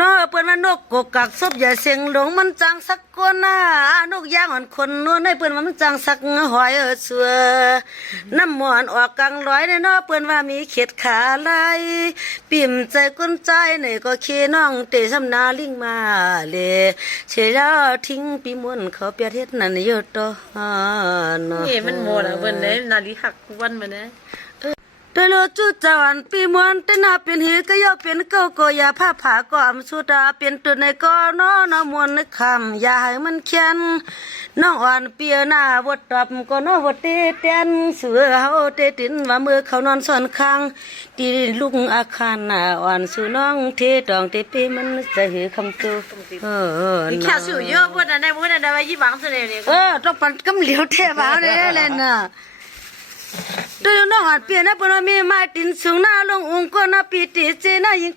น้อเปิ้นว่านกกกกักซบอย่าเสียงหลงมันจังสักคนน่ะนกย่างอ่อนคนนวลให้เปิ้นว่ามันจังสักหอยเสือน้ำหมอนออกกลางร้อยน้อเปิ้นว่ามีเข็ดขาลายปิ่มใจก้นใจนี่ก็เคน้องเตสำนาลิงมาเลเชยแล้วทิ้งปีมวนเขาเปียเฮ็ดนั่นอยู่ต่อเนาะ นี่มันโมดอ่ะเบิ่นเด้นาฬิหักวันมาเด้ โดยโลจุจาวันปีมวนแต่นาเป็นหีก็ย่อเป็นเก้าก็อย่าผ้าผาก็อำสุดาเป็นตัวในก็น้อนมวนนึกคำอย่าให้มันเขียนน้องอ่อนเปียหน้าบดตับก็น้อวดเตเตียนเสือเฮาเตตินว่ามือเขานอนซ่อนคางตีลุงอาคารหน้าอ่อนสู่น้องเทดองเตปีมันจะหือคำตัว你看手要不然那不然那一帮子来的。ต้องปันกำเหลียวแท้บ่าวเลยน่ะตัวน้องอ่อนเปียนะเปิ้นว่ามีไม้ตินสูงหน้าลงองค์ก็น่าปีติเจน่ายิง